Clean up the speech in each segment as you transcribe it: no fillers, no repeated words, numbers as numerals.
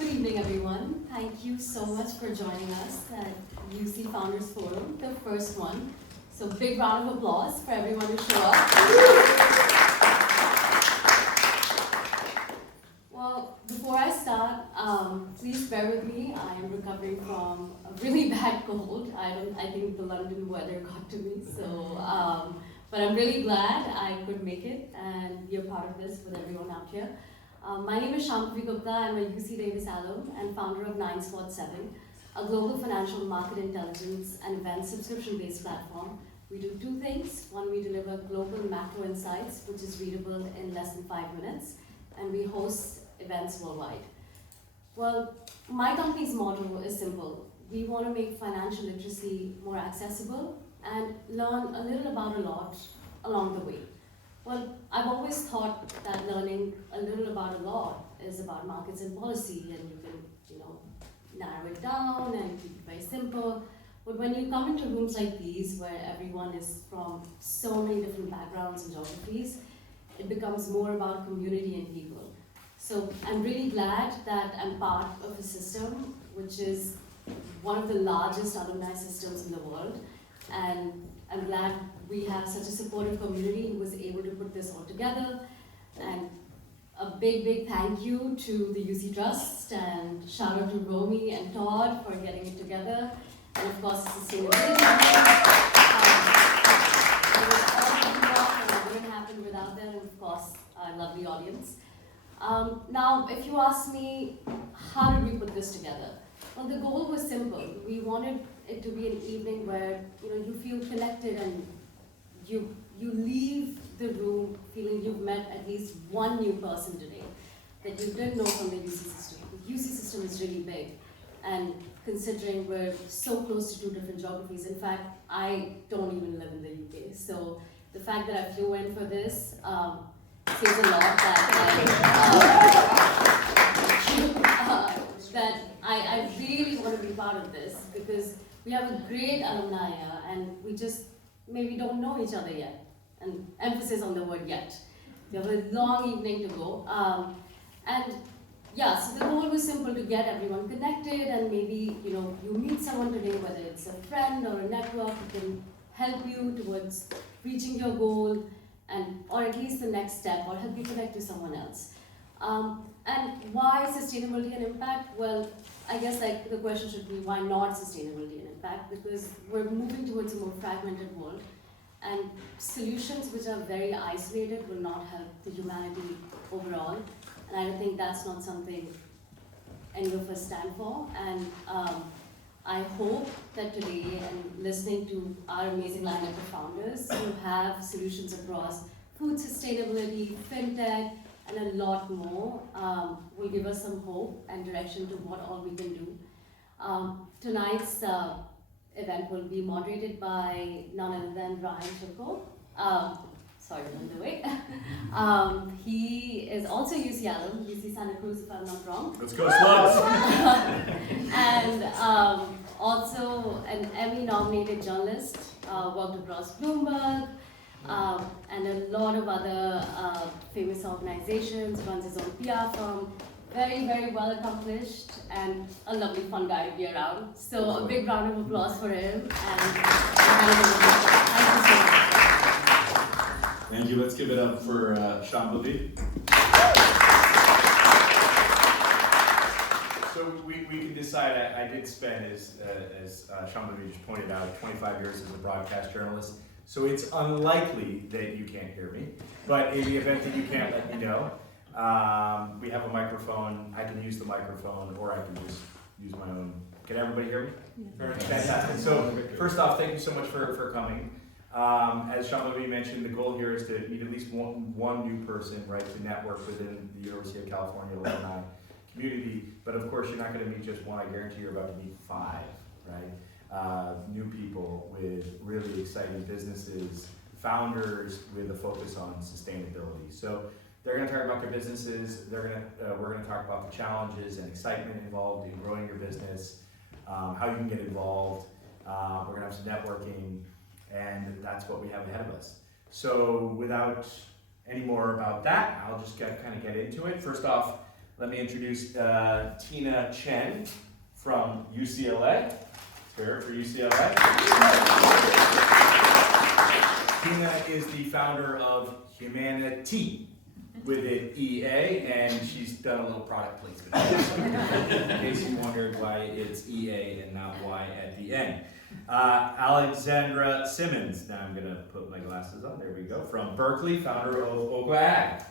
Good evening, everyone. Thank you so much for joining us at UC Founders Forum, the first one. So big round of applause for everyone who showed up. Well, before I start, please bear with me. I am recovering from a really bad cold. I think the London weather got to me. So, but I'm really glad I could make it and be a part of this with everyone out here. My name is Shambhavi Gupta. I'm a UC Davis alum and founder of 9-Spot-7, a global financial market intelligence and event subscription-based platform. We do two things. One, we deliver global macro insights, which is readable in less than 5 minutes, and we host events worldwide. Well, my company's motto is simple. We want to make financial literacy more accessible and learn a little about a lot along the way. Well, I've always thought that learning a little about a lot is about markets and policy, and you can, narrow it down and keep it very simple. But when you come into rooms like these, where everyone is from so many different backgrounds and geographies, it becomes more about community and people. So I'm really glad that I'm part of a system which is one of the largest alumni systems in the world, and I'm glad we have such a supportive community who was able to put this all together. And a big thank you to the UC Trust, and shout out to Romy and Todd for getting it together. And of course, sustainability. It wouldn't happen without them, and of course, our lovely audience. Now, if you ask me, how did we put this together? Well, the goal was simple. We wanted it to be an evening where you feel connected and you leave the room feeling you've met at least one new person today that you didn't know from the UC system. The UC system is really big, and considering we're so close to two different geographies. In fact, I don't even live in the UK, so the fact that I flew in for this says a lot that I really want to be part of this, because we have a great alumni here, and we just maybe don't know each other yet. And emphasis on the word yet. We have a long evening to go. And yeah, so the goal was simple, to get everyone connected, and maybe you meet someone today, whether it's a friend or a network who can help you towards reaching your goal, or at least the next step, or help you connect to someone else. And why sustainability and impact? Well, I guess the question should be, why not sustainability and impact? Because we're moving towards a more fragmented world, and solutions which are very isolated will not help the humanity overall. And I think that's not something any of us stand for. And I hope that today, and listening to our amazing lineup of founders who have solutions across food sustainability, fintech, and a lot more, will give us some hope and direction to what all we can do. Tonight's event will be moderated by none other than Ryan Chilko. Sorry, on the way. He is also UC alum, UC Santa Cruz, if I'm not wrong. Let's go Slugs! And also an Emmy-nominated journalist, worked across Bloomberg, and a lot of other famous organizations, runs his own PR firm. Very well accomplished, and a lovely fun guy to be around. So a big round of applause for him. And thank you so much. Thank you. Let's give it up for Shambhavi. So we can decide. I did spend, as Shambhavi just pointed out, 25 years as a broadcast journalist. So it's unlikely that you can't hear me. But in the event that you can't, let me know. We have a microphone. I can use the microphone, or I can just use my own. Can everybody hear me? Yes. Fantastic. So first off, thank you so much for coming. As Shambhavi mentioned, the goal here is to meet at least one new person, right, to network within the University of California alumni community. But of course, you're not going to meet just one. I guarantee you're about to meet 5, right? New people with really exciting businesses, founders with a focus on sustainability. So they're going to talk about their businesses. We're going to talk about the challenges and excitement involved in growing your business, how you can get involved. We're going to have some networking, and that's what we have ahead of us. So without any more about that, I'll just kind of get into it. First off, Let me introduce Tina Chen from UCLA. Here for UCLA. Tina is the founder of Humanity with an EA, and she's done a little product placement. In case you wondered why it's EA and not Y at the end. Alexandra Simmons, now I'm gonna put my glasses on, there we go, from Berkeley, founder of Oko Ag.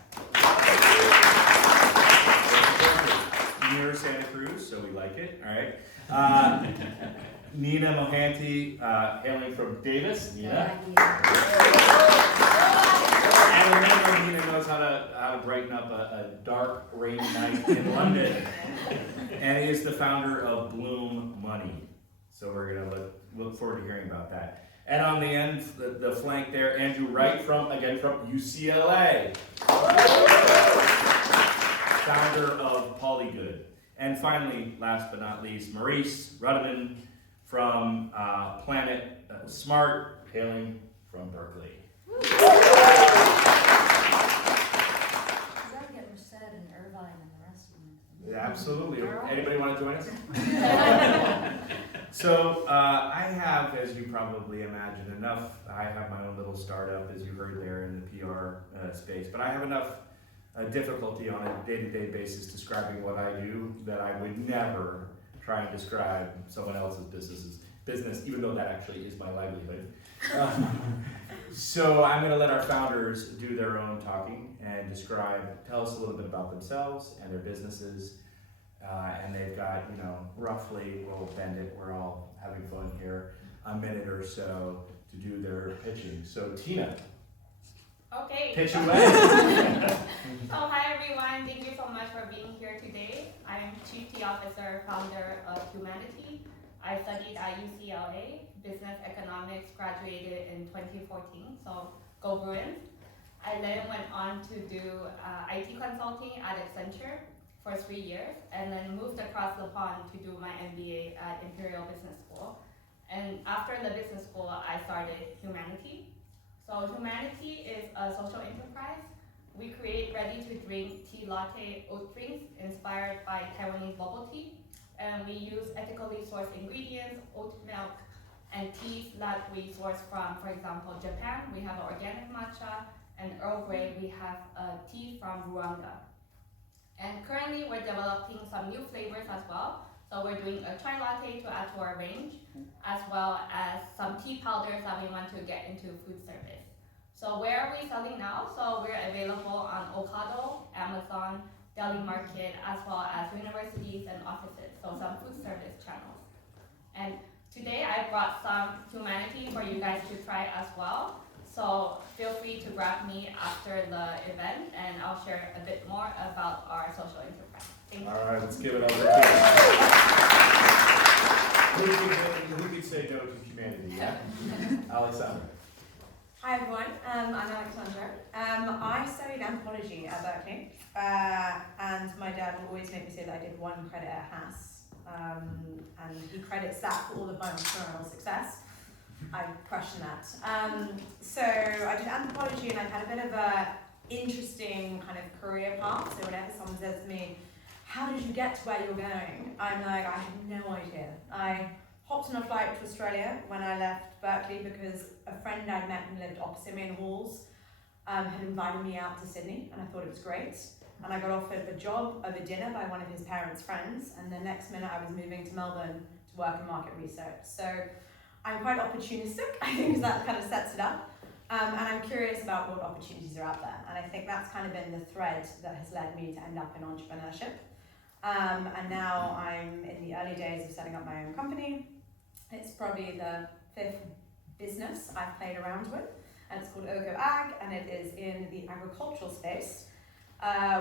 Near Santa Cruz, so we like it, all right. Nina Mohanty, hailing from Davis. Nina. And remember, Nina knows how to brighten up a dark, rainy night in London. And is the founder of Bloom Money. So we're gonna look forward to hearing about that. And on the end, the flank there, Andrew Wright from UCLA. Founder of Polygood. And finally, last but not least, Maurice Rüttimann from Planet Smart, hailing from Berkeley. Does that get Merced and Irvine and the rest of them? Yeah, absolutely. Right. Anybody want to join us? So I have, as you probably imagine, I have my own little startup, as you heard there in the PR space, but I have enough difficulty on a day-to-day basis describing what I do that I would never try and describe someone else's business, even though that actually is my livelihood. So I'm going to let our founders do their own talking and tell us a little bit about themselves and their businesses. And they've got, roughly, we'll bend it, we're all having fun here, a minute or so to do their pitching. So Tina. Okay. Pitch away. So hi everyone, thank you so much for being here today. I'm Chief Tea Officer, founder of Humanity. I studied at UCLA, Business Economics, graduated in 2014, so go Bruins. I then went on to do IT consulting at Accenture for 3 years, and then moved across the pond to do my MBA at Imperial Business School. And after the business school, I started Humanity. So Humanity is a social enterprise. We create ready-to-drink tea latte oat drinks inspired by Taiwanese bubble tea. And we use ethically sourced ingredients, oat milk, and teas that we source from, for example, Japan. We have organic matcha, and Earl Grey, we have tea from Rwanda. And currently we're developing some new flavors as well. So we're doing a chai latte to add to our range, as well as some tea powders that we want to get into food service. So where are we selling now? So we're available on Ocado, Amazon, Deli Market, as well as universities and offices, so some food service channels. And today I brought some Humanity for you guys to try as well. So feel free to grab me after the event and I'll share a bit more about our social enterprise. Thank you. All right, let's give it over to Who could say no to Humanity? Yeah? Alexandra. Hi everyone, I'm Alexandra. I studied Anthropology at Berkeley, and my dad would always make me say that I did one credit at HAS, and he credits that for all of my entrepreneurial success. I question that. So I did Anthropology, and I've had a bit of a interesting kind of career path. So whenever someone says to me, "How did you get to where you're going?" I'm like, I have no idea. I hopped on a flight to Australia when I left Berkeley because a friend I'd met who lived opposite me in Halls had invited me out to Sydney, and I thought it was great. And I got offered a job over dinner by one of his parents' friends, and the next minute I was moving to Melbourne to work in market research. So I'm quite opportunistic, I think that kind of sets it up. And I'm curious about what opportunities are out there. And I think that's kind of been the thread that has led me to end up in entrepreneurship. And now I'm in the early days of setting up my own company. It's probably the 5th business I've played around with, and it's called Oko Ag, and it is in the agricultural space,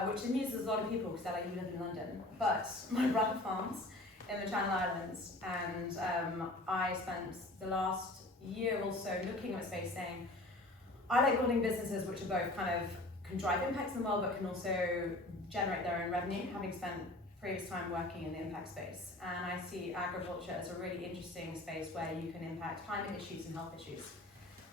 which amuses a lot of people because they're like, you live in London. But my brother farms in the Channel Islands, and I spent the last year or so looking at a space saying, I like building businesses which are both kind of can drive impacts in the world, but can also generate their own revenue, having spent previous time working in the impact space. And I see agriculture as a really interesting space where you can impact climate issues and health issues.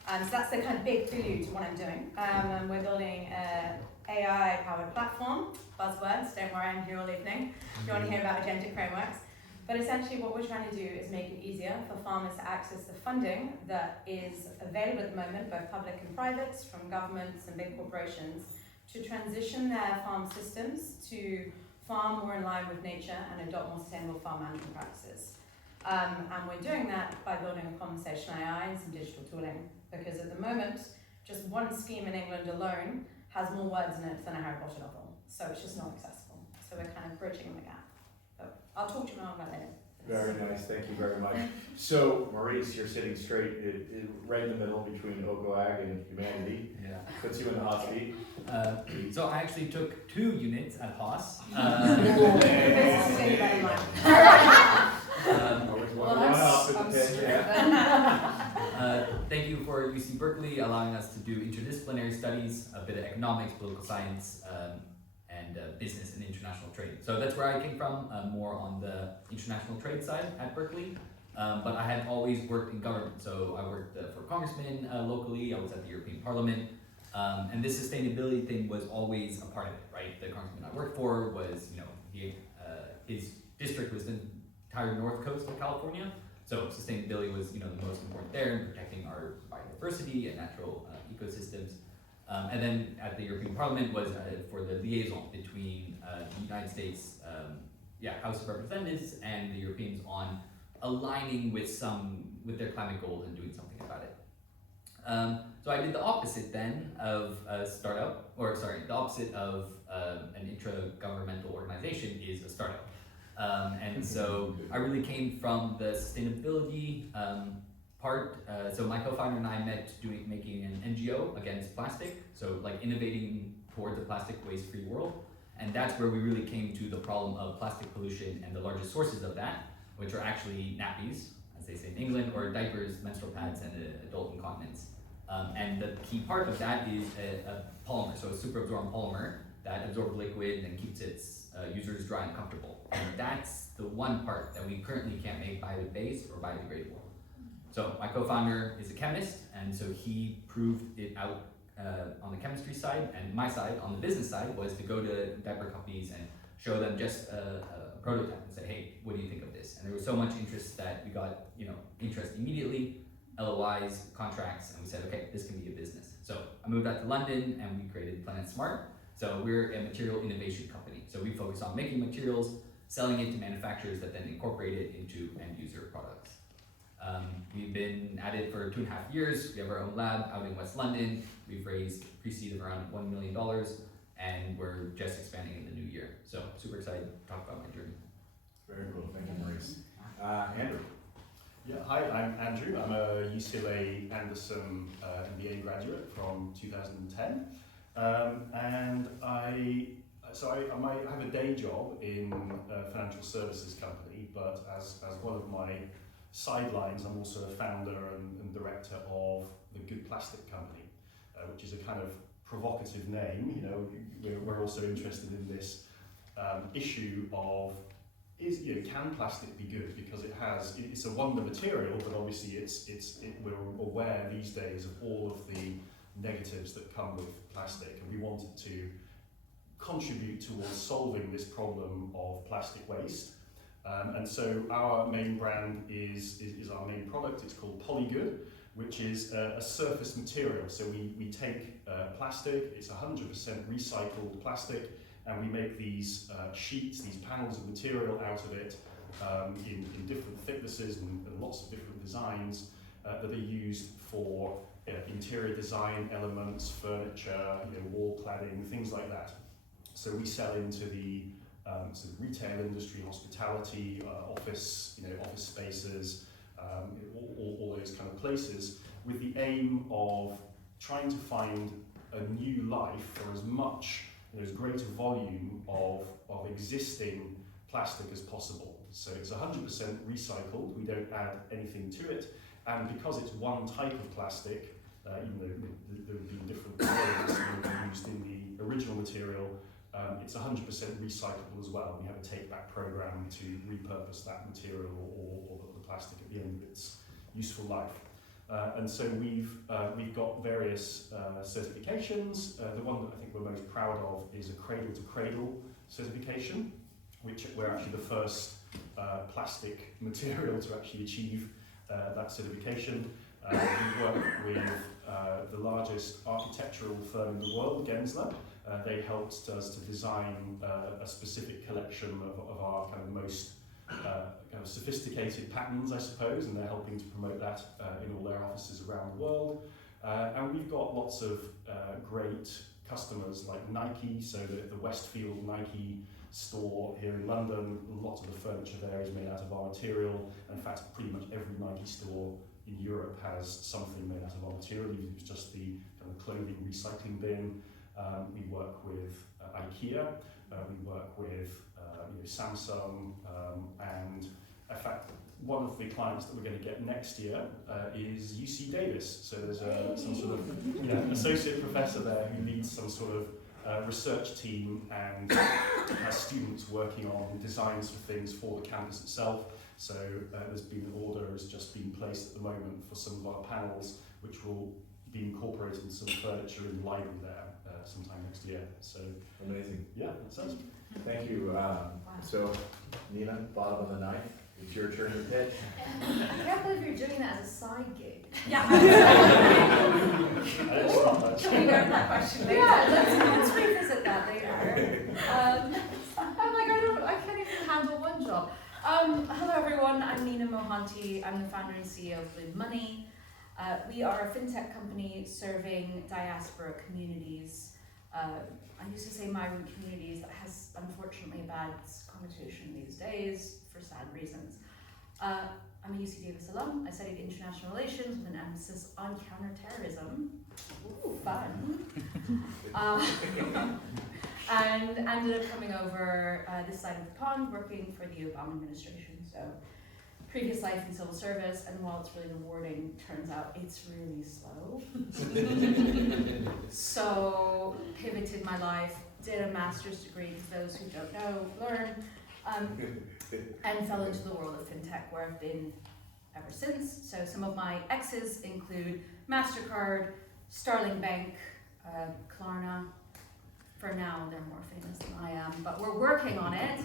So that's the kind of big prelude to what I'm doing. And we're building an AI-powered platform. Buzzwords, don't worry, I'm here all evening. If you want to hear about agentic frameworks. But essentially what we're trying to do is make it easier for farmers to access the funding that is available at the moment, both public and private, from governments and big corporations, to transition their farm systems to farm more in line with nature and adopt more sustainable farm management practices. And we're doing that by building a conversational AI and some digital tooling, because at the moment, just one scheme in England alone has more words in it than a Harry Potter novel, so it's just not accessible. So we're kind of bridging the gap. But I'll talk to you more about that later. Very nice, thank you very much. So, Maurice, you're sitting straight, right in the middle between Oko Ag and Humanity. Yeah. Puts you in the hot seat. So I actually took 2 units at Haas. Thank you for UC Berkeley allowing us to do interdisciplinary studies, a bit of economics, political science, and business and international trade. So that's where I came from, more on the international trade side at Berkeley. But I had always worked in government. So I worked for congressmen locally, I was at the European Parliament. And this sustainability thing was always a part of it, right? The congressman I worked for was, his district was the entire north coast of California. So sustainability was, the most important there in protecting our biodiversity and natural ecosystems. And then at the European Parliament was for the liaison between the United States House of Representatives and the Europeans on aligning with their climate goals and doing something about it. So I did the opposite then of a startup, the opposite of an intra-governmental organization is a startup. And so I really came from the sustainability part. So my co-founder and I met making an NGO against plastic, so like innovating towards a plastic waste-free world. And that's where we really came to the problem of plastic pollution and the largest sources of that, which are actually nappies, as they say in England, or diapers, menstrual pads, and adult incontinence. And the key part of that is a polymer, so a superabsorbent polymer that absorbs liquid and keeps its users dry and comfortable. And that's the one part that we currently can't make bio-based or biodegradable. So my co-founder is a chemist, and so he proved it out on the chemistry side, and my side, on the business side, was to go to diaper companies and show them just a prototype and say, hey, what do you think of this? And there was so much interest that we got, interest immediately, LOIs, contracts, and we said, okay, this can be a business. So I moved out to London and we created Planet Smart. So we're a material innovation company. So we focus on making materials, selling it to manufacturers that then incorporate it into end user products. We've been at it for 2.5 years. We have our own lab out in West London. We've raised pre-seed of around $1 million, and we're just expanding in the new year. So super excited to talk about my journey. Very cool, thank you, Maurice. Andrew. Yeah, hi, I'm Andrew. I'm a UCLA Anderson MBA graduate from 2010. And I have a day job in a financial services company, but as one of my sidelines, I'm also a founder and director of the Good Plastic Company, which is a kind of provocative name. We're also interested in this issue of can plastic be good? Because it's a wonder material, but obviously we're aware these days of all of the negatives that come with plastic, and we wanted to contribute towards solving this problem of plastic waste. And so our main brand is our main product. It's called Polygood, which is a surface material. So we take plastic, it's 100% recycled plastic, and we make these sheets, these panels of material out of it in different thicknesses and lots of different designs that are used for interior design elements, furniture, wall cladding, things like that. So we sell into the sort of retail industry, hospitality, office spaces, all those kind of places, with the aim of trying to find a new life for as much, as great a volume of existing plastic as possible. So it's 100% recycled, we don't add anything to it, and because it's one type of plastic, even though there have been different materials used in the original material, it's 100% recyclable as well. We have a take-back program to repurpose that material or the plastic at the end of its useful life. And so we've got various certifications. The one that I think we're most proud of is a cradle-to-cradle certification, which we're actually the first plastic material to actually achieve that certification. We work with the largest architectural firm in the world, Gensler. They helped us to design a specific collection of our kind of most kind of sophisticated patterns, I suppose, and they're helping to promote that in all their offices around the world. And we've got lots of great customers like Nike, so the Westfield Nike store here in London, lots of the furniture there is made out of our material. In fact, pretty much every Nike store in Europe has something made out of our material, even if it's just the kind of clothing recycling bin. We work with IKEA, we work with Samsung, and in fact, one of the clients that we're going to get next year is UC Davis. So there's some sort of associate professor there who leads some sort of research team and has students working on designs for things for the campus itself. So there's been an order has just been placed at the moment for some of our panels, which will be incorporated in some furniture in the library there sometime next year. So Amazing. yeah, that's us. Thank you. So, Nina, bottom of the ninth, it's your turn to pitch. I can't believe you're doing that as a side gig. Yeah. Can we learn that question later? Yeah, let's revisit that later. I'm like, I can't even handle one job. Hello everyone, I'm Nina Mohanty. I'm the founder and CEO of Bloom Money. We are a fintech company serving diaspora communities. I used to say migrant communities. That has unfortunately a bad connotation these days for sad reasons. I'm a UC Davis alum. I studied international relations with an emphasis on counterterrorism. Ooh, fun. And ended up coming over this side of the pond working for the Obama administration. So previous life in civil service, and while it's really rewarding, turns out it's really slow. So pivoted my life, did a master's degree, for those who don't know, learn, and fell into the world of fintech where I've been ever since. So some of my exes include MasterCard, Starling Bank, Klarna. For now, they're more famous than I am, but we're working on it.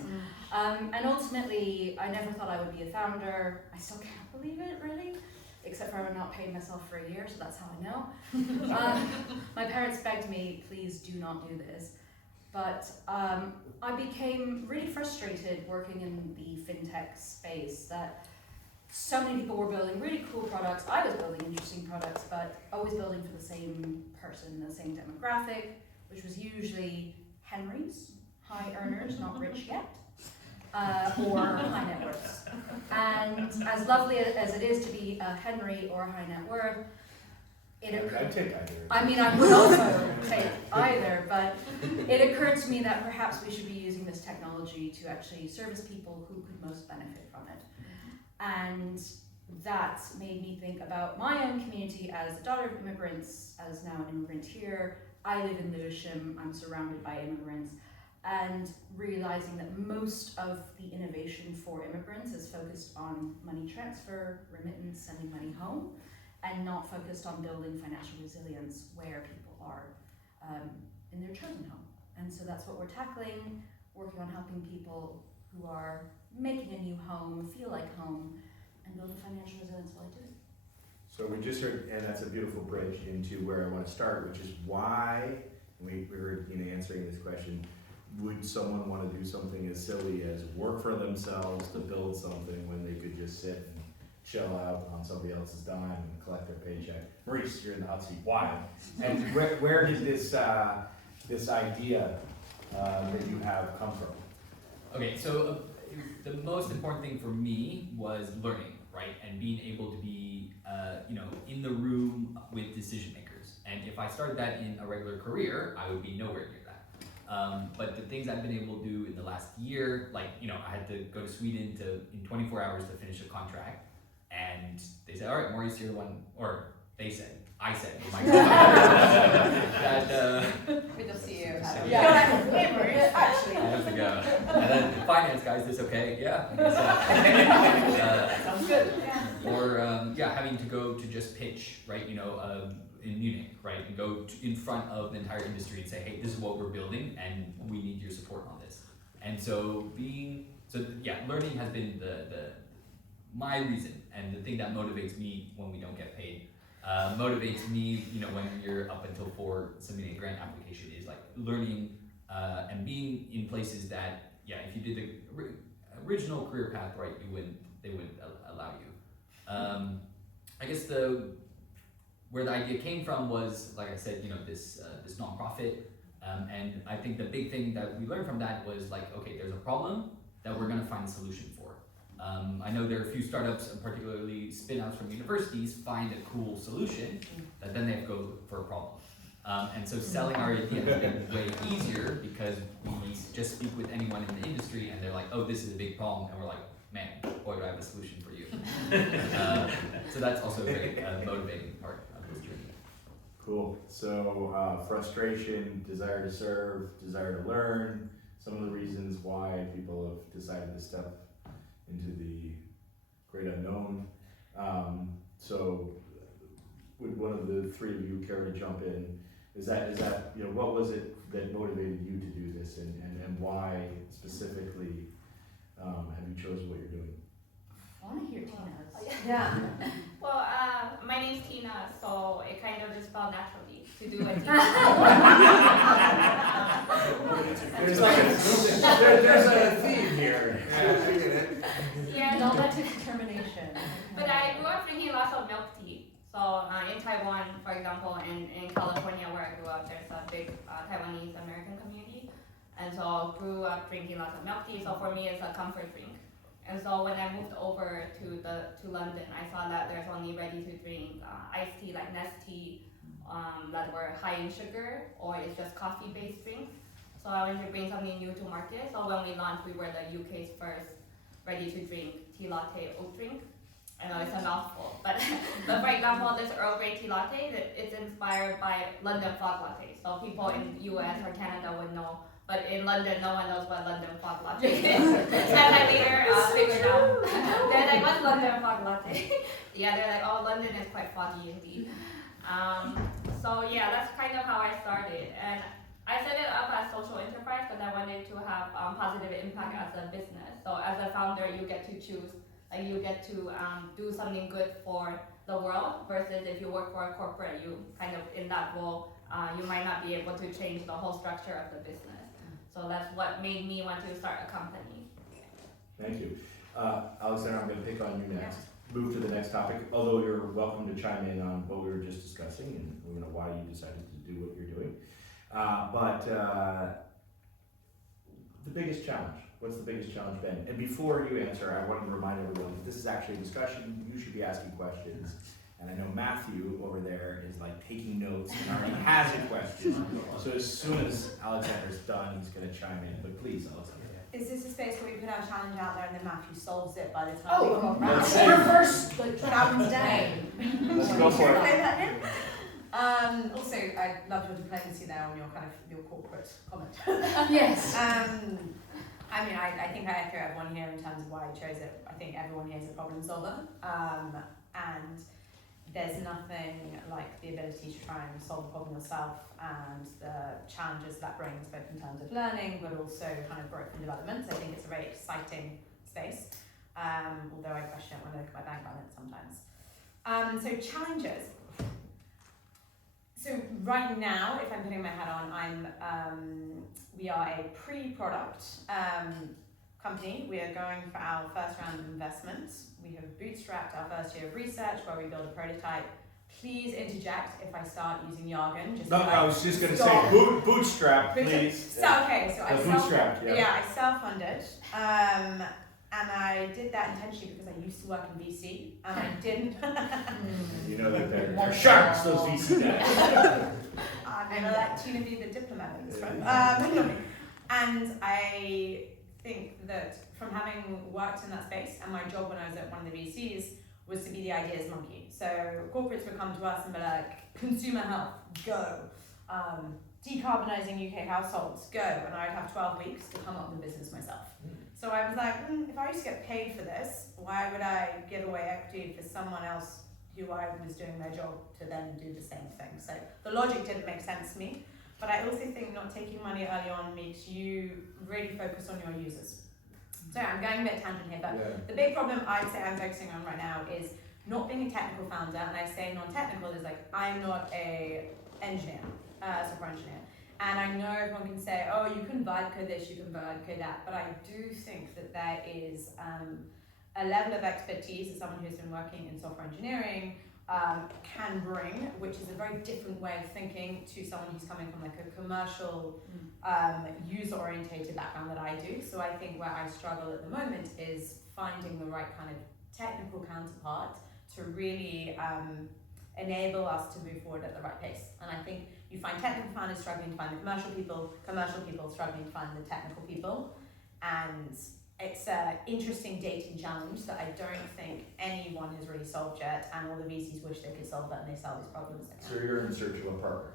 And ultimately, I never thought I would be a founder. I still can't believe it, really, except for I'm not paying myself for a year, so that's how I know. My parents begged me, please do not do this. But I became really frustrated working in the fintech space that so many people were building really cool products. I was building interesting products, but always building for the same person, the same demographic, which was usually Henrys, high earners, not rich yet, or high net worths. And as lovely as it is to be a Henry or a high net worth, I'd take either. I mean, I would also take either, but it occurred to me that perhaps we should be using this technology to actually service people who could most benefit from it. And that made me think about my own community as a daughter of immigrants, as now an immigrant here. I live in Lewisham, I'm surrounded by immigrants, and realizing that most of the innovation for immigrants is focused on money transfer, remittance, sending money home, and not focused on building financial resilience where people are in their chosen home. And so that's what we're tackling, working on helping people who are making a new home feel like home and build a financial resilience while I do it. So we just heard, and that's a beautiful bridge into where I want to start, which is why, and we heard Nina answering this question, would someone want to do something as silly as work for themselves to build something when they could just sit and chill out on somebody else's dime and collect their paycheck? Maurice, you're in the hot seat. Why? And where did this idea that you have come from? Okay, so the most important thing for me was learning, right? And being able to be, in the room with decision makers. And if I started that in a regular career, I would be nowhere near that. But the things I've been able to do in the last year, like, I had to go to Sweden in 24 hours to finish a contract. And they said, all right, Maurice, you're the one, or they said, I said, my With the CEO. Yeah. Actually. I have to go. And then the finance guy, is this okay? Yeah. Sounds good. Yeah. having to go to just pitch, right, in Munich, right, and go in front of the entire industry and say, hey, this is what we're building and we need your support on this. And so learning has been my reason, and the thing that motivates me when we don't get paid, motivates me, when you're up until for submitting a grant application, is like learning and being in places that, if you did the original career path right, they wouldn't allow you. I guess where the idea came from was, like I said, this nonprofit, and I think the big thing that we learned from that was like, okay, there's a problem that we're going to find a solution for. I know there are a few startups, and particularly spin-outs from universities, find a cool solution that then they have to go for a problem. And so selling our idea has been way easier because we just speak with anyone in the industry and they're like, oh, this is a big problem. And we're like, man, boy, do I have a solution for you. So that's also a very motivating part of this journey. Cool. So frustration, desire to serve, desire to learn, some of the reasons why people have decided to step into the great unknown. So would one of the three of you care to jump in? Is that what was it that motivated you to do this, and why specifically have you chosen what you're doing? I want to hear Tina's. Yeah. Well, my name's Tina, so it kind of just felt naturally to do a There's a theme here. Yeah, No, that's a determination. but I grew up drinking lots of milk tea. So in Taiwan, for example, and in California where I grew up, there's a big Taiwanese American community. And so I grew up drinking lots of milk tea, so for me it's a comfort drink. And so when I moved over to London, I saw that there's only ready-to-drink iced tea like Nestea that were high in sugar, or it's just coffee-based drinks. So I wanted to bring something new to market. So when we launched, we were the UK's first ready-to-drink tea latte oat drink. I know it's a mouthful, but for example, this Earl Grey tea latte, it's inspired by London fog latte. So people in US or Canada would know, but in London, no one knows what London fog latte is. And I later figured out. They're like, what's London fog latte? Yeah, they're like, oh, London is quite foggy indeed. So yeah, that's kind of how I started. And I set it up as social enterprise because I wanted to have positive impact as a business. So as a founder, you get to choose. Like you get to do something good for the world versus if you work for a corporate, you kind of in that role, you might not be able to change the whole structure of the business. So that's what made me want to start a company. Thank you. Alexandra, I'm going to pick on you next. Move to the next topic, although you're welcome to chime in on what we were just discussing and why you decided to do what you're doing. But the biggest challenge. What's the biggest challenge been? And before you answer, I wanted to remind everyone that this is actually a discussion. You should be asking questions. And I know Matthew over there is like taking notes and already has a question. So as soon as Alexander's done, he's going to chime in. But please, Alexander. Is this a space where we put our challenge out there and then Matthew solves it by the time we got round? let's Or see. reverse challenge day. Let's go for it. Play that in? Also, I loved your diplomacy there on your corporate comment. Yes. I mean, I think I echo everyone here in terms of why I chose it. I think everyone here is a problem solver, and there's nothing like the ability to try and solve a problem yourself and the challenges that brings, both in terms of learning, but also kind of growth and development. So I think it's a very exciting space, although I question it when I look at my bank balance sometimes. So challenges. So right now, if I'm putting my hat on, we are a pre-product company. We are going for our first round of investment. We have bootstrapped our first year of research where we build a prototype. Please interject if I start using jargon. Just I was just going to say bootstrap, please. So I self-funded. And I did that intentionally because I used to work in VC, and I didn't. You know that they're sharks, those VC guys. I'm gonna let Tina be the diplomat in this front. And I think that from having worked in that space, and my job when I was at one of the VCs was to be the ideas monkey. So corporates would come to us and be like, consumer health, go. Decarbonising UK households, go. And I'd have 12 weeks to come up with the business myself. So I was like, if I used to get paid for this, why would I give away equity for someone else who I was doing their job to then do the same thing? So the logic didn't make sense to me. But I also think not taking money early on makes you really focus on your users. So I'm going a bit tangent here, but the big problem I'd say I'm focusing on right now is not being a technical founder. And I say non-technical is like, I'm not a engineer, software engineer. And I know everyone can say, oh, you can vibe code this, you can vibe code that. But I do think that there is a level of expertise that someone who's been working in software engineering can bring, which is a very different way of thinking to someone who's coming from like a commercial, user-orientated background that I do. So I think where I struggle at the moment is finding the right kind of technical counterpart to really enable us to move forward at the right pace. And I think you find technical founders struggling to find the commercial people struggling to find the technical people. And it's an interesting dating challenge that I don't think anyone has really solved yet, and all the VCs wish they could solve that, and they solve these problems. So you're in search of a partner.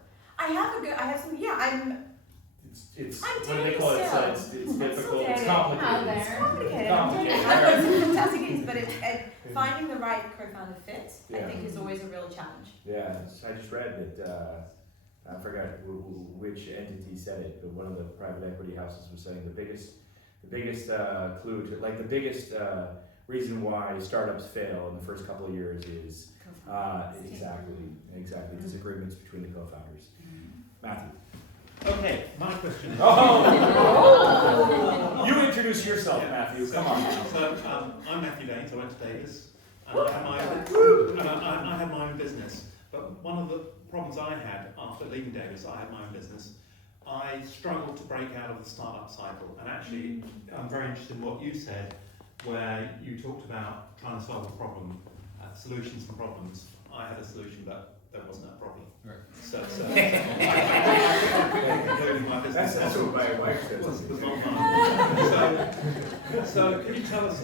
It's I'm what do they dating call it? still. So it's difficult. It's dating. complicated. It's complicated. Complicated. I've got some fantastic games, but finding the right co-founder fit, I Yeah. think, is always a real challenge. Yeah, I just read that, I forgot which entity said it, but one of the private equity houses was saying the biggest clue to, like the biggest reason why startups fail in the first couple of years is exactly disagreements between the co-founders. Matthew. Okay, my question. Oh! You introduce yourself, Matthew. Come on. So I'm Matthew Daines. I went to Davis, and I had my own business. But one of the problems I had after leaving Davis, I had my own business. I struggled to break out of the startup cycle, and actually, I'm very interested in what you said, where you talked about trying to solve a problem, solutions for problems. I had a solution, but there wasn't a problem. Right. So including my business. That's what my wife says. Was not mine. So can you tell us,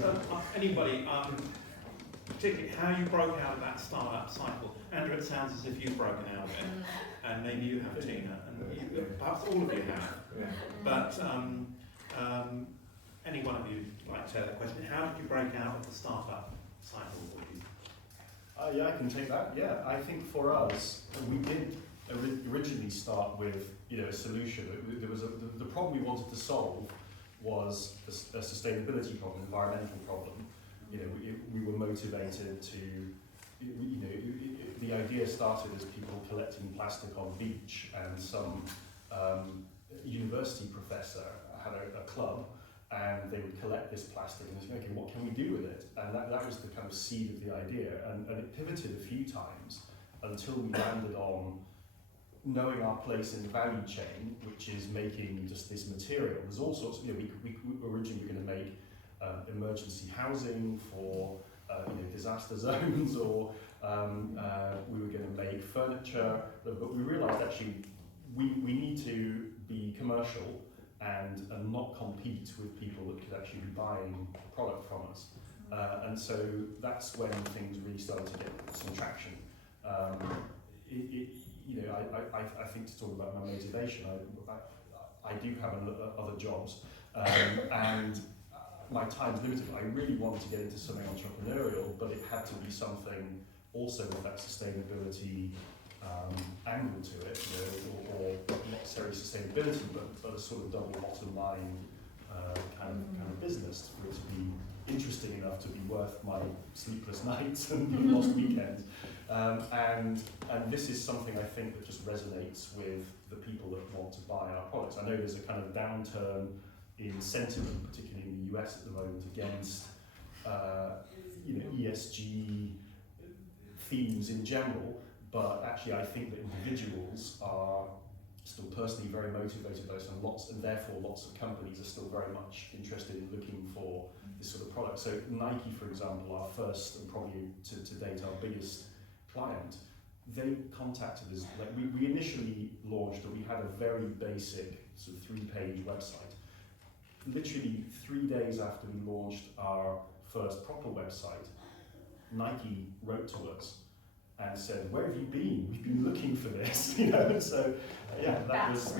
anybody, particularly how you broke out of that startup cycle? Andrew, it sounds as if you've broken out of it, and maybe you have, Tina, and perhaps all of you have. Yeah. But any one of you like to take that question? How did you break out of the startup cycle? Yeah, I can take that. Yeah, I think for us, we did originally start with a solution. There was the problem we wanted to solve was a sustainability problem, environmental problem. We were motivated to. The idea started as people collecting plastic on the beach, and some university professor had a club, and they would collect this plastic and say, okay, what can we do with it? And that was the kind of seed of the idea, and it pivoted a few times until we landed on knowing our place in the value chain, which is making just this material. There's all sorts of, we originally were going to make emergency housing for disaster zones, or we were going to make furniture, but we realised actually we need to be commercial and not compete with people that could actually be buying product from us. And so that's when things really started to get some traction. I think to talk about my motivation, I do have other jobs, and my time's limited. I really wanted to get into something entrepreneurial, but it had to be something also with that sustainability angle to it, or not necessarily sustainability, but a sort of double bottom line kind of business for it to be interesting enough to be worth my sleepless nights and lost weekends. And this is something I think that just resonates with the people that want to buy our products. I know there's a kind of downturn in sentiment, particularly in the US at the moment, against ESG themes in general, but actually I think that individuals are still personally very motivated by this, and therefore lots of companies are still very much interested in looking for this sort of product. So Nike, for example, our first and probably to date our biggest client, they contacted us. Like we initially launched, we had a very basic sort of 3-page website. Literally 3 days after we launched our first proper website, Nike wrote to us and said, "Where have you been? We've been looking for this." So yeah, that was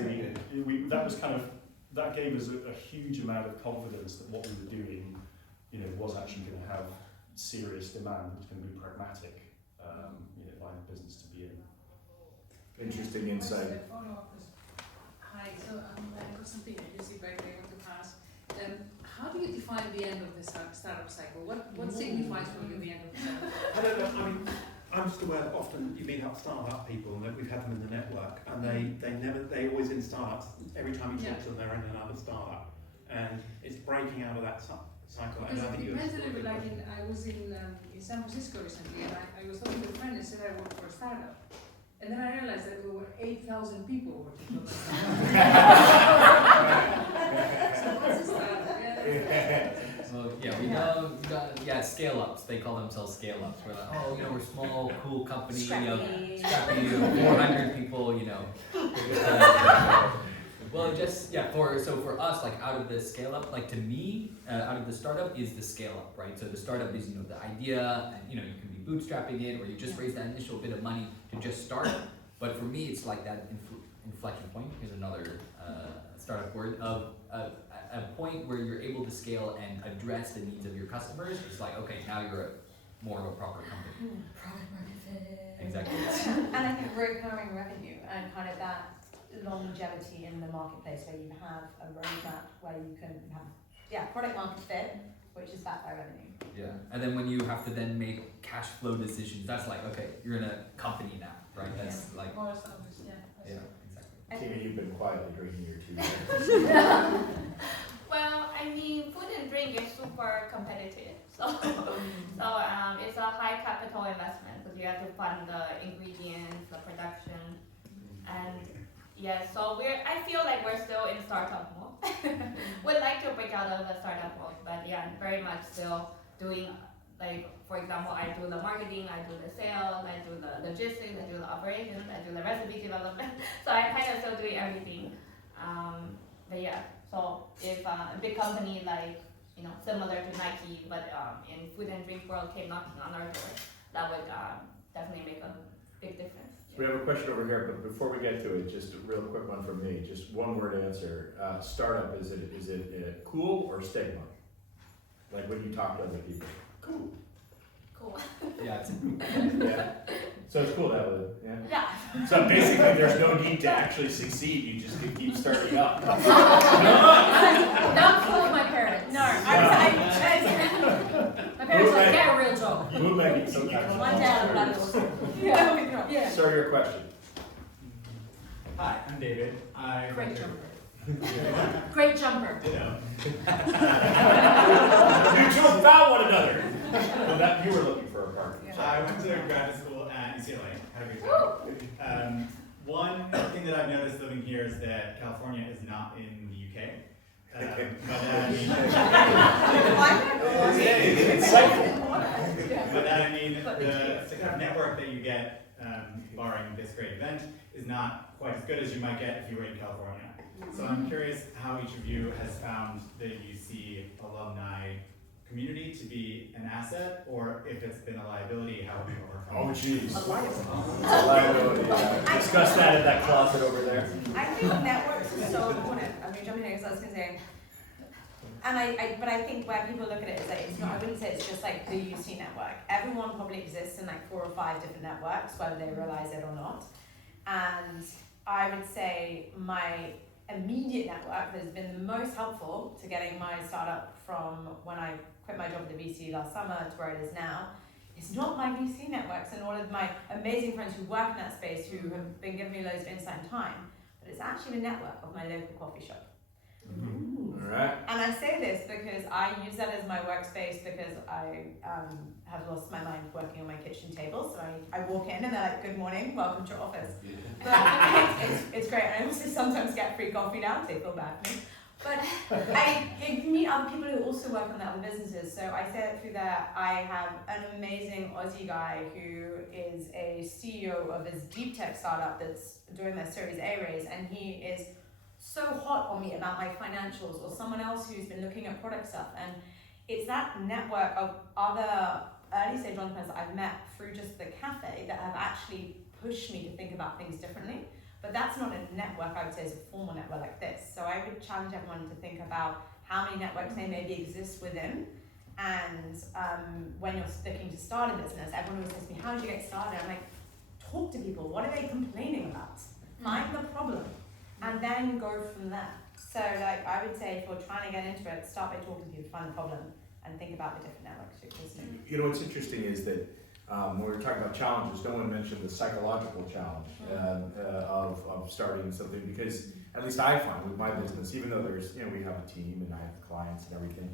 kind of that gave us a huge amount of confidence that what we were doing, was actually going to have serious demand. It's going to be pragmatic, line of business to be in. Interesting insight. Hi, so I've got something that you see Berkeley I want to ask. How do you define the end of the startup cycle? What signifies for you the end of the startup cycle? I don't know. I mean, I'm just aware that often you meet up startup people, and that we've had them in the network, and they always in startups. Every time you talk to them, they're in another startup, and it's breaking out of that cycle. Because And I think it depends a little bit. Like I was in San Francisco recently, and I was talking to a friend and said I work for a startup. And then I realized that there were 8,000 people working for that. So what's a startup? Well, we know, scale-ups. They call themselves scale-ups. We're like, we're a small, cool company, scrappy, 400 people, Well, for us, like out of the scale-up, like to me, out of the startup is the scale-up, right? So the startup is, the idea, and you can be bootstrapping it, or you just raise that initial bit of money to just start. But for me, it's like that inflection point. Here's another startup word of a point where you're able to scale and address the needs of your customers. It's like, okay, now you're more of a proper company. Product market fit. Exactly. And I think recurring revenue and kind of that longevity in the marketplace where you have a roadmap where you can have product market fit, which is backed by revenue. Yeah, and then when you have to then make cash flow decisions, that's like, okay, you're in a company now, right? That's like, More established, yeah, exactly. Tina, you've been quietly drinking your 2 years. Well, I mean, food and drink is super competitive. So it's a high capital investment because you have to fund the ingredients, the production, and so I feel like we're still in startup mode. We'd like to break out of the startup mode, but very much still doing, like, for example, I do the marketing, I do the sales, I do the logistics, I do the operations, I do the recipe development. So I'm kind of still doing everything. So if a big company like, similar to Nike, but in food and drink world came knocking on our door, that would definitely make a big difference. So we have a question over here, but before we get to it, just a real quick one from me, just one word answer. Startup, is it cool or stigma? Like when you talk to other people. Cool. Cool. Yeah, Yeah. So it's cool that way. Yeah. Yeah. So basically, there's no need to actually succeed. You just can keep starting up. Not cool with my parents. No, My parents like, get a real job. Move back sometimes. One day I'll be Yeah. So your question. Hi, I'm David. Great jumper. Great jumper. You two found one another. Well, that you were looking for a partner. I went to graduate school at UCLA. Had a good time. One thing that I've noticed living here is that California is not in the UK. But I mean, the kind of network that you get, barring this great event, is not quite as good as you might get if you were in California. So I'm curious how each of you has found the UC alumni community to be an asset, or if it's been a liability, how have you overcome Oh, it? jeez. Liability. Discuss that in that closet over there. I think networks are so important. I'm gonna jump in here because I was gonna say, but I think where people look at it is that it's not. I wouldn't say it's just like the UC network. Everyone probably exists in like 4 or 5 different networks, whether they realize it or not. And I would say my immediate network that has been the most helpful to getting my startup from when I quit my job at the VC last summer to where it is now is not my VC networks and all of my amazing friends who work in that space who have been giving me loads of insight and time, but it's actually the network of my local coffee shop. All right. And I say this because I use that as my workspace because I have lost my mind working on my kitchen table. So I walk in and they're like, good morning, welcome to your office. But it's great. I also sometimes get free coffee now, they feel bad for me. But I meet other people who also work on the other businesses. So I say it through there. I have an amazing Aussie guy who is a CEO of this deep tech startup that's doing their Series A raise, and he is so hot on me about my financials, or someone else who's been looking at product stuff. And it's that network of other early stage entrepreneurs that I've met through just the cafe that have actually pushed me to think about things differently. But that's not a network, I would say, is a formal network like this. So I would challenge everyone to think about how many networks they maybe exist within. And when you're looking to start a business, everyone always says to me, how did you get started? I'm like, talk to people. What are they complaining about? Find the problem and then go from there. So like I would say if you're trying to get into it, start by talking to people, find the problem and think about the different networks you're existing. You know, what's interesting is that when we were talking about challenges, no one mentioned the psychological challenge of starting something, because at least I find with my business, even though there's, you know, we have a team and I have clients and everything,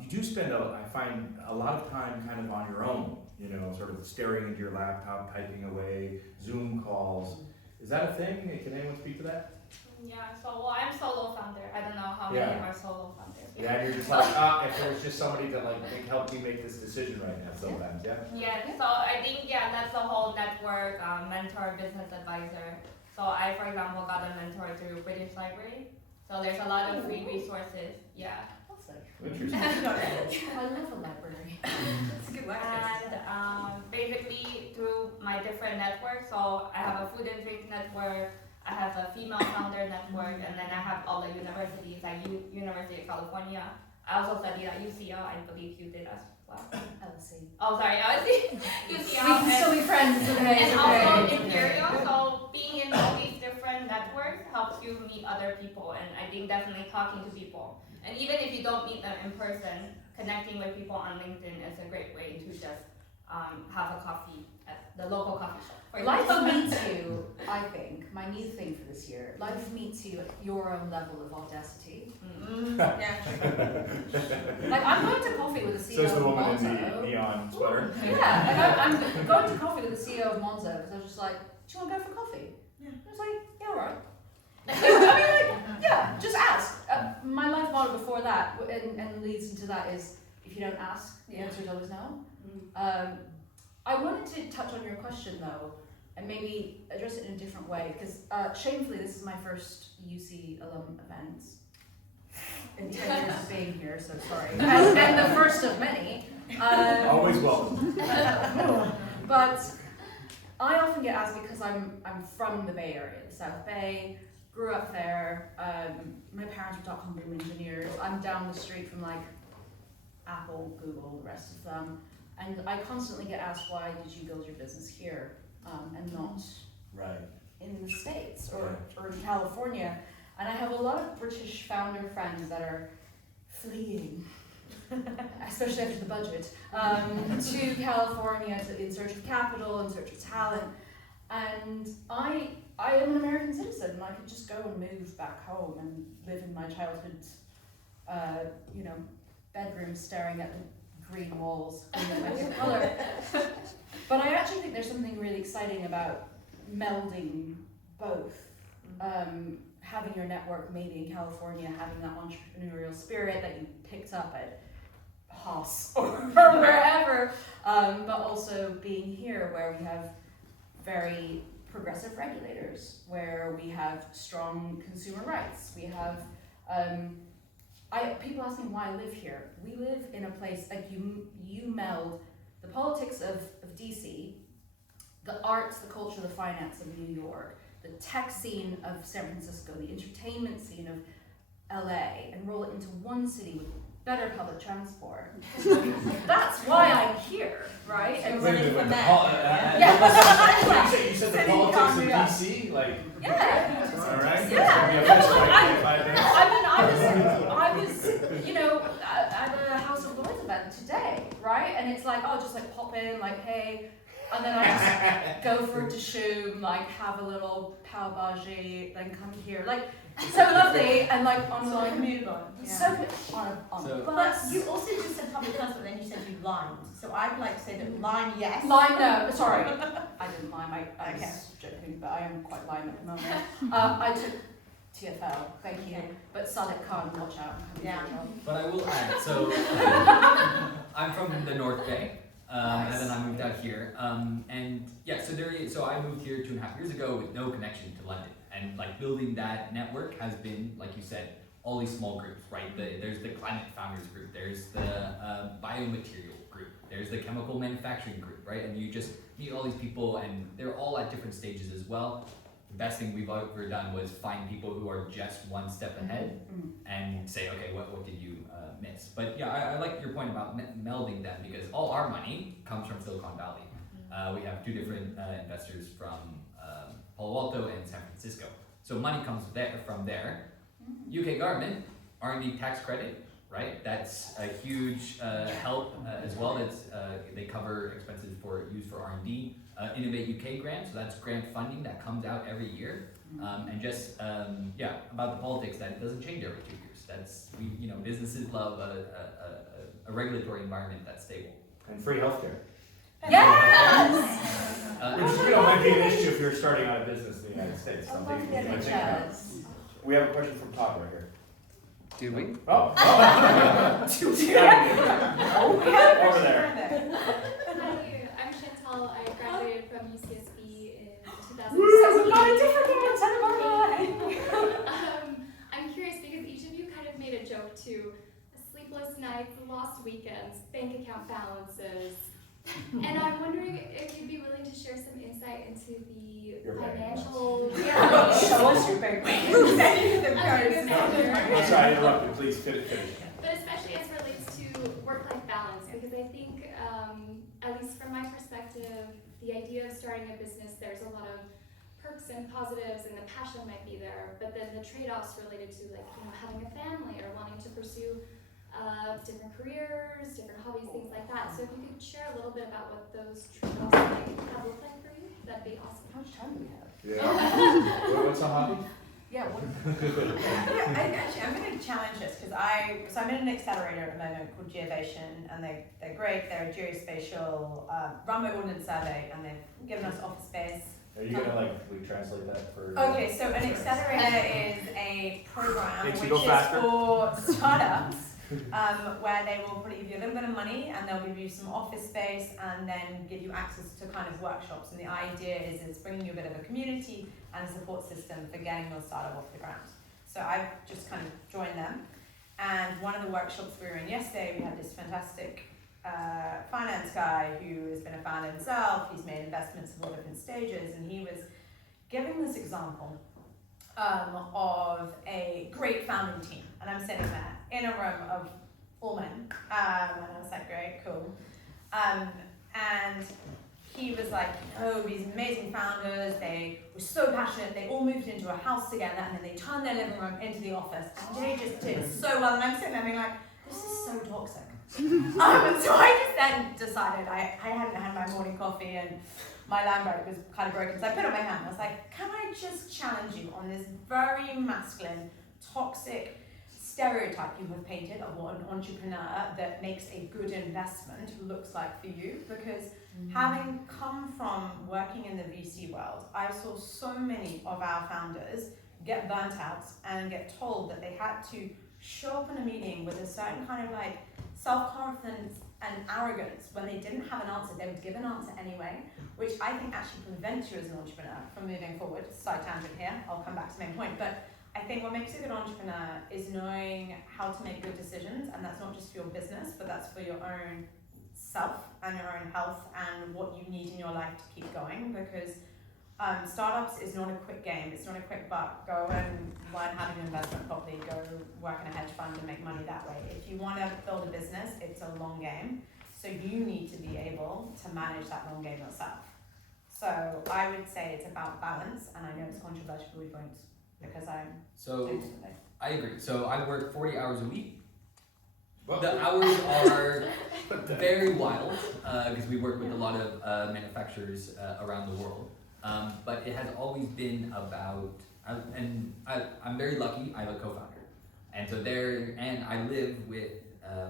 you do spend, I find, a lot of time kind of on your own, you know, sort of staring into your laptop, typing away, Zoom calls. Is that a thing? Can anyone speak to that? Yeah, so well, I'm solo founder. I don't know how many are solo founders. Yeah, you're just like, if there was just somebody to like help me make this decision right now sometimes, yeah? Yeah, so I think, that's the whole network, mentor, business advisor. So I, for example, got a mentor through British Library. So there's a lot of free resources, Interesting. I love a library. That's a good work. And basically through my different networks, so I have a food and drink network, I have a female founder network, and then I have all the universities, like University of California. I also studied at UCLA, I believe you did as well. LSE. Oh, sorry, LSE. We UCLA. can still be friends today. And also Imperial, so being in all these different networks helps you meet other people, and I think definitely talking to people. And even if you don't meet them in person, connecting with people on LinkedIn is a great way to just have a coffee at the local coffee shop. Life meets you, I think, my new thing for this year, life meets you at your own level of audacity. Yeah. Like, I'm going to coffee with the CEO Says the of woman in the Monzo. neon sweater. Yeah, like I'm going to coffee with the CEO of Monzo because I was just like, do you want to go for coffee? Yeah. I was like, yeah, all right. I mean, like, yeah, just ask. My life motto before that, and leads into that, is if you don't ask, the answer is always no. I wanted to touch on your question though, and maybe address it in a different way, because shamefully this is my first UC alum event in 10 years of being here, so sorry. And the first of many. Always welcome. But I often get asked, because I'm from the Bay Area, the South Bay, grew up there. My parents were dot-com boom engineers. I'm down the street from like Apple, Google, the rest of them. And I constantly get asked, why did you build your business here and not in the States or in California? And I have a lot of British founder friends that are fleeing, especially after the budget, to California in search of capital, in search of talent. And I am an American citizen, and I could just go and move back home and live in my childhood, bedroom staring at the green walls, my favorite color. But I actually think there's something really exciting about melding both. Having your network maybe in California, having that entrepreneurial spirit that you picked up at Haas or wherever, but also being here where we have very progressive regulators, where we have strong consumer rights. We have, people ask me why I live here. We live in a place, like you meld the politics of DC, the arts, the culture, the finance of New York, the tech scene of San Francisco, the entertainment scene of LA, and roll it into one city with better public transport. That's why I'm here, right? And running from that. You said the politics of DC, like. Yeah. All right. Yeah. I was, at a House of Lords event today, right? And it's like, just like pop in, like, hey. And then I just go for Dishoom, like have a little pav bhaji, then come here, like so lovely, and like on So like commute on. so good on a But bus. you also just said public transport, then you said you limed. So I'd like to say that lime, yes. Lime, no, sorry, I didn't lime. I was Okay. joking, but I am quite lime at the moment. I took TFL, thank you, but Sadiq Khan, watch out. Yeah. But I will add, so I'm from the North Bay. And then I moved out here, so I moved here 2.5 years ago with no connection to London, and like building that network has been, like you said, all these small groups, right? There's the climate founders group, there's the biomaterial group, there's the chemical manufacturing group, right? And you just meet all these people, and they're all at different stages as well. the best thing we've ever done was find people who are just one step ahead and say, okay, what did you miss? But yeah, I like your point about melding them, because all our money comes from Silicon Valley. We have two different investors from Palo Alto and San Francisco. So money comes from there. UK government, R&D tax credit, right? That's a huge help as well. That's they cover expenses used for R&D. Innovate UK grant, so that's grant funding that comes out every year. And just about the politics, that it doesn't change every 2 years. That's businesses love a regulatory environment that's stable. And free healthcare. Yes! Which might be an issue if you're starting out a business in the United States. I love Something the you might think about. NHS. We have a question from Todd right here. Do we? Oh. Over there. Hi, I'm Chantal. I graduated from UCSB in 2007. So we've got a different one, Santa Barbara. I'm curious because each of you kind of made a joke to sleepless nights, lost weekends, bank account balances. And I'm wondering if you'd be willing to share some insight into the financial reality. Show us your bank account. I'm sorry, I interrupted. Please finish. But especially as relates to work-life balance, because I think, at least from my perspective, the idea of starting a business, there's a lot of perks and positives, and the passion might be there, but then the trade-offs related to having a family or wanting to pursue different careers, different hobbies, things like that. So if you could share a little bit about what those trade-offs might have looked like for you, that'd be awesome. How much time do we have? Yeah. What's a hobby? Yeah, I'm going to challenge this because I'm in an accelerator at the moment called Geovation, and they're great. They're a geospatial run by Ordnance Survey, and they've given us office space. Are you gonna translate that for? Okay, so an accelerator is a program Makes which you go is faster. for startups. Where they will probably give you a little bit of money, and they'll give you some office space, and then give you access to kind of workshops. And the idea is it's bringing you a bit of a community and a support system for getting your startup off the ground. So I've just kind of joined them. And one of the workshops we were in yesterday, we had this fantastic finance guy who has been a founder himself. He's made investments at all different stages, and he was giving this example of a great founding team. And I'm sitting there in a room of all men, and I was like, great, cool. And he was like, these amazing founders, they were so passionate, they all moved into a house together, and then they turned their living room into the office, and they just did so well. And I'm sitting there being like, this is so toxic. And so I just then decided, I hadn't had my morning coffee, and my landbrake was kind of broken, so I put up my hand, and I was like, can I just challenge you on this very masculine, toxic stereotype you have painted of what an entrepreneur that makes a good investment looks like for you? Because having come from working in the VC world, I saw so many of our founders get burnt out and get told that they had to show up in a meeting with a certain kind of self-confidence and arrogance. When they didn't have an answer, they would give an answer anyway, which I think actually prevents you as an entrepreneur from moving forward. Side tangent here, I'll come back to the main point, but I think what makes a good entrepreneur is knowing how to make good decisions, and that's not just for your business, but that's for your own self and your own health and what you need in your life to keep going. Because startups is not a quick game, it's not a quick buck. Go and learn how to invest properly, go work in a hedge fund and make money that way. If you want to build a business, it's a long game, so you need to be able to manage that long game yourself. So I would say it's about balance, and I know it's controversial viewpoints, because I agree. So I work 40 hours a week. The hours are very wild because we work with a lot of manufacturers around the world. But it has always been about, I'm very lucky, I have a co-founder. And so I live with,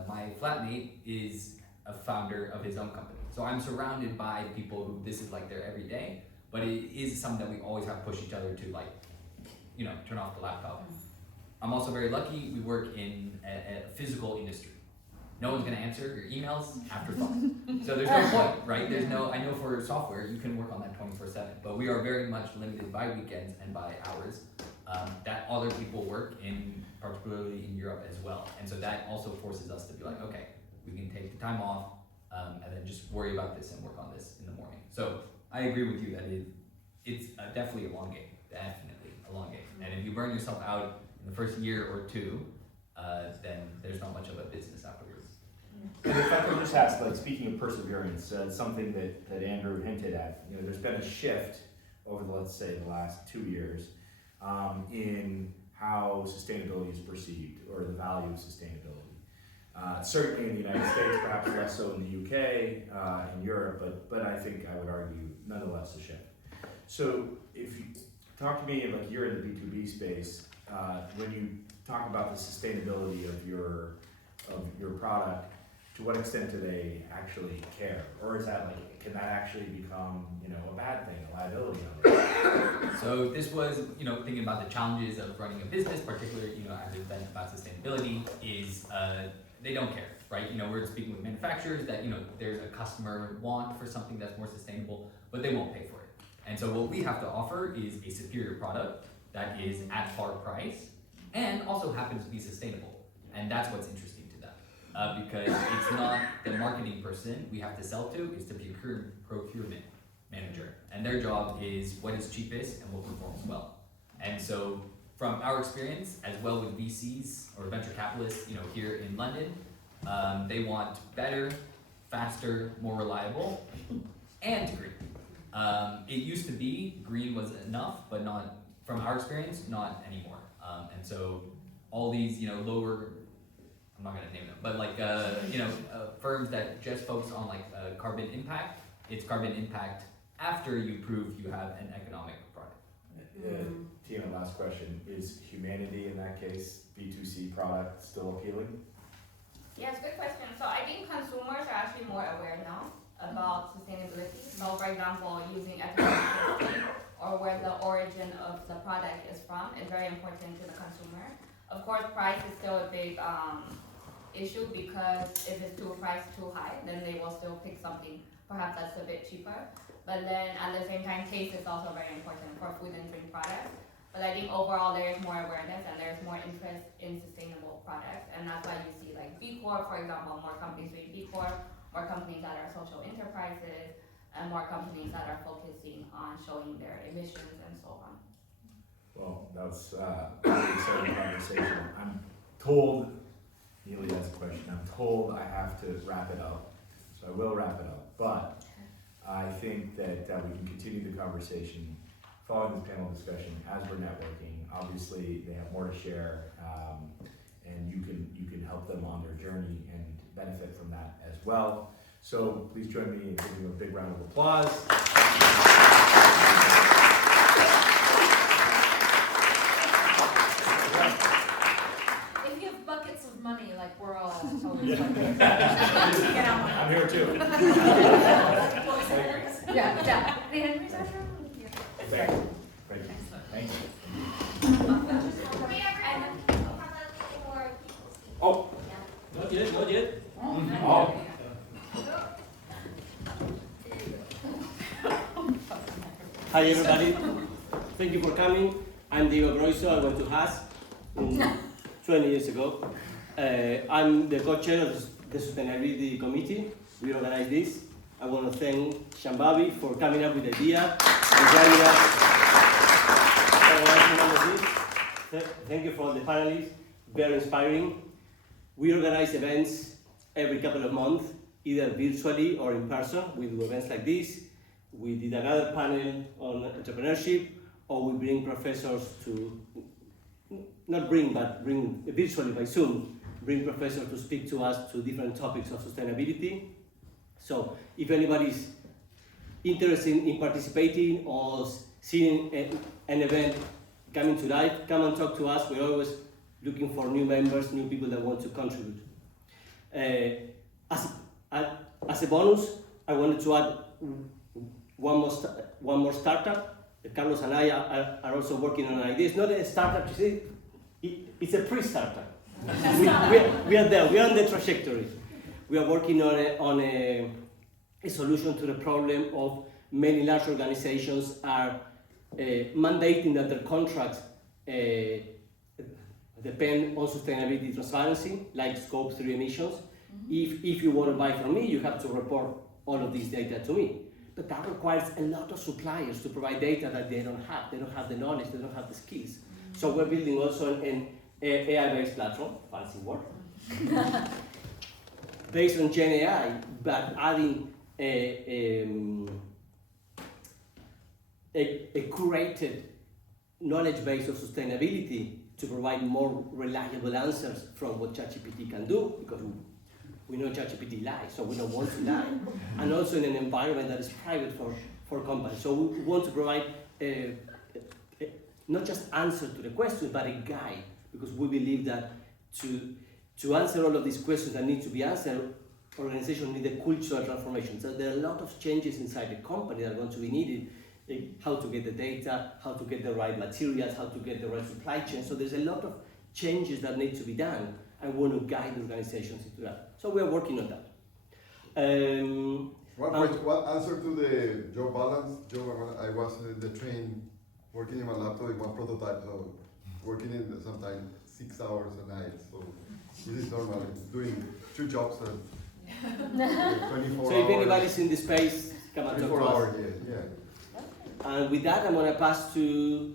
my flatmate is a founder of his own company. So I'm surrounded by people who this is their everyday, but it is something that we always have to push each other to turn off the laptop. I'm also very lucky, we work in a physical industry. No one's gonna answer your emails after 5. So there's no point, right? I know for software, you can work on that 24/7, but we are very much limited by weekends and by hours that other people work in, particularly in Europe as well. And so that also forces us to be like, okay, we can take the time off and then just worry about this and work on this in the morning. So I agree with you that it's definitely a long game. definitely a long game. And if you burn yourself out in the first year or two, then there's not much of a business afterwards. And if I could just ask, like, speaking of perseverance, something that Andrew hinted at, you know, there's been a shift over the, let's say, the last 2 years in how sustainability is perceived, or the value of sustainability. Certainly in the United States, perhaps less so in the UK, in Europe, but I think I would argue nonetheless a shift. So if you talk to me, like, you're in the B2B space, when you talk about the sustainability of your product, to what extent do they actually care? Or is that, like, can that actually become, you know, a bad thing, a liability on it? So this was, you know, thinking about the challenges of running a business, particularly, you know, as it's been about sustainability, is they don't care, right? You know, we're speaking with manufacturers that, you know, there's a customer want for something that's more sustainable, but they won't pay for it. And so what we have to offer is a superior product that is at par price and also happens to be sustainable. And that's what's interesting to them. Because it's not the marketing person we have to sell to, it's the procurement manager. And their job is what is cheapest and what performs well. And so from our experience, as well with VCs or venture capitalists, you know, here in London, they want better, faster, more reliable, and green. It used to be green was enough, but not, from our experience, not anymore. And so all these, you know, lower, I'm not gonna name them, but like, you know, firms that just focus on like carbon impact, it's carbon impact after you prove you have an economic product. Tina, last question, is humanity in that case, B2C product, still appealing? Yes, good question. So I think consumers are actually more aware now about sustainability. So for example, using economic or where the origin of the product is from is very important to the consumer. Of course, price is still a big issue, because if it's priced too high, then they will still pick something perhaps that's a bit cheaper. But then at the same time, taste is also very important for food and drink products. But I think overall there is more awareness and there's more interest in sustainable products. And that's why you see like B Corp, for example, more companies doing B Corp, more companies that are social enterprises, and more companies that are focusing on showing their emissions and so on. Well, that was a really exciting conversation. I'm told, Neely has a question, I'm told I have to wrap it up, so I will wrap it up. But I think that we can continue the conversation following this panel discussion as we're networking. Obviously, they have more to share, and you can help them on their journey and benefit from that as well. So please join me in giving them a big round of applause. If you have buckets of money, like we're all always Yeah. get out. I'm here too. What was it? Yeah. The Henry's after? Thank you. Thank you. We have more people speak. Oh. Not yet. Oh. Hi everybody, thank you for coming. I'm Diego Groiso, I went to Haas 20 years ago. I'm the co-chair of the Sustainability Committee. We organized this. I want to thank Shambavi for coming up with the idea and guiding us. Thank you for the panelists, very inspiring. We organize events every couple of months, either virtually or in person. We do events like this. We did another panel on entrepreneurship, or we bring professors to, not bring, but bring virtually by Zoom, bring professors to speak to us to different topics of sustainability. So if anybody's interested in participating or seeing an event coming to life, come and talk to us. We're always looking for new members, new people that want to contribute. As a bonus, I wanted to add one more startup. Carlos and I are also working on an idea. It's not a startup, you see, it's a pre-startup. we are there, we are on the trajectory. We are working on a solution to the problem of many large organizations are mandating that their contracts depend on sustainability transparency, like Scope 3 emissions. If you want to buy from me, you have to report all of this data to me. but that requires a lot of suppliers to provide data that they don't have. They don't have the knowledge, they don't have the skills. So we're building also an AI-based platform, fancy word, based on Gen AI, but adding a curated knowledge base of sustainability to provide more reliable answers from what ChatGPT can do, because we know ChatGPT lies, so we don't want to lie. And also in an environment that is private for companies. So we want to provide not just answer to the question, but a guide, because we believe that to answer all of these questions that need to be answered, organizations need a cultural transformation. So there are a lot of changes inside the company that are going to be needed, like how to get the data, how to get the right materials, how to get the right supply chain. So there's a lot of changes that need to be done, and we want to guide organizations into that. So we are working on that. One answer to the job balance. I was in the train working in my laptop in one prototype, so working in sometimes 6 hours a night. So this is normal. Doing 2 jobs and 24 So if anybody's in the space, come and talk to us. 24 hours, yeah. And with that, I'm going to pass to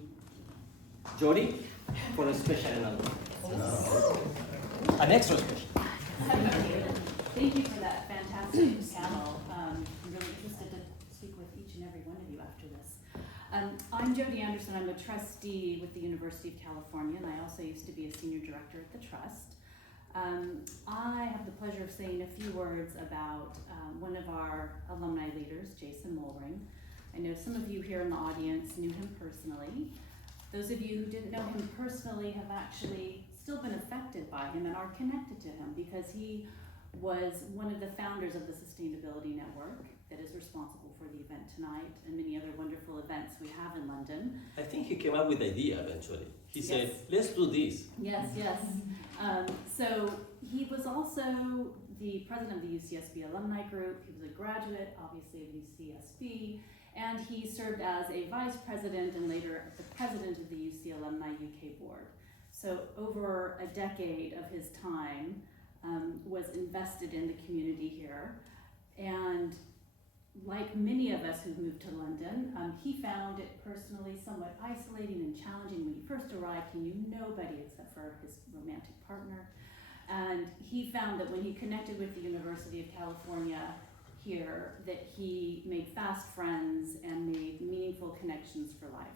Jody for a special announcement. An extra special. Thank you for that fantastic panel. I'm really interested to speak with each and every one of you after this. I'm Jody Anderson. I'm a trustee with the University of California, and I also used to be a senior director at the Trust. I have the pleasure of saying a few words about one of our alumni leaders, Jason Mulring. I know some of you here in the audience knew him personally. Those of you who didn't know him personally have actually still been affected by him and are connected to him, because he was one of the founders of the Sustainability Network that is responsible for the event tonight and many other wonderful events we have in London. I think he came up with the idea eventually. He said, let's do this. Yes, yes. So he was also the president of the UCSB alumni group. He was a graduate, obviously, of UCSB, and he served as a vice president and later the president of the UC Alumni UK board. So over a decade of his time was invested in the community here. And like many of us who've moved to London, he found it personally somewhat isolating and challenging. When he first arrived, he knew nobody except for his romantic partner. And he found that when he connected with the University of California here, that he made fast friends and made meaningful connections for life.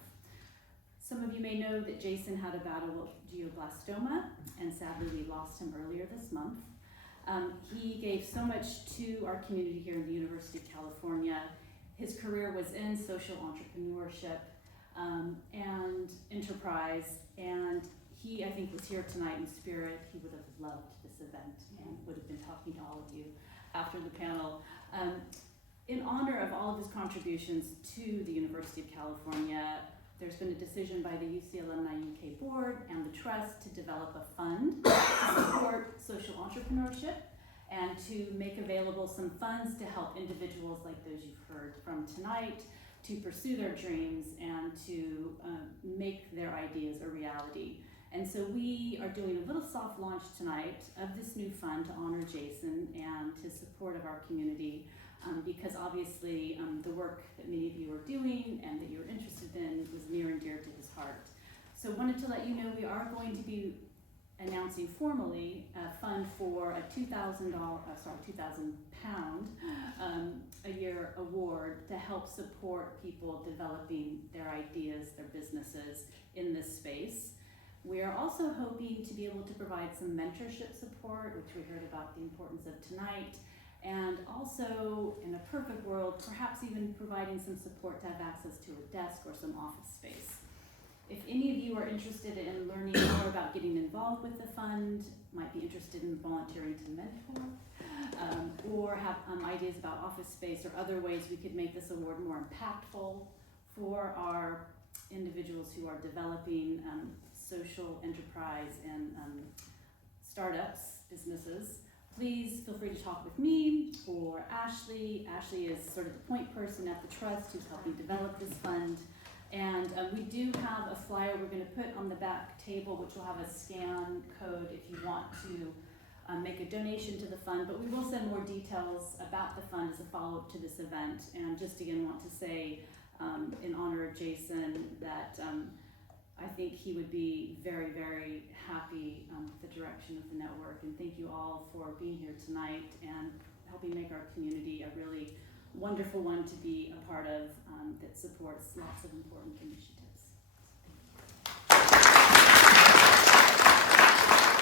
Some of you may know that Jason had a battle with glioblastoma, and sadly we lost him earlier this month. He gave so much to our community here in the University of California. His career was in social entrepreneurship and enterprise, and he, I think, was here tonight in spirit. He would have loved this event and would have been talking to all of you after the panel. In honor of all of his contributions to the University of California, there's been a decision by the UC Alumni UK Board and the Trust to develop a fund to support social entrepreneurship and to make available some funds to help individuals like those you've heard from tonight to pursue their dreams and to make their ideas a reality. And so we are doing a little soft launch tonight of this new fund to honor Jason and his support of our community. Because obviously the work that many of you are doing and that you're interested in was near and dear to his heart. So wanted to let you know we are going to be announcing formally a fund for a £2,000 a year award to help support people developing their ideas, their businesses in this space. We are also hoping to be able to provide some mentorship support, which we heard about the importance of tonight. And also, in a perfect world, perhaps even providing some support to have access to a desk or some office space. If any of you are interested in learning more about getting involved with the fund, might be interested in volunteering to mentor, or have ideas about office space or other ways we could make this award more impactful for our individuals who are developing social enterprise and startups, businesses, please feel free to talk with me or Ashley. Ashley is sort of the point person at the Trust who's helping develop this fund. And we do have a flyer we're going to put on the back table, which will have a scan code if you want to make a donation to the fund, but we will send more details about the fund as a follow-up to this event. And just again want to say, in honor of Jason, that I think he would be very, very happy with the direction of the network. And thank you all for being here tonight and helping make our community a really wonderful one to be a part of that supports lots of important initiatives.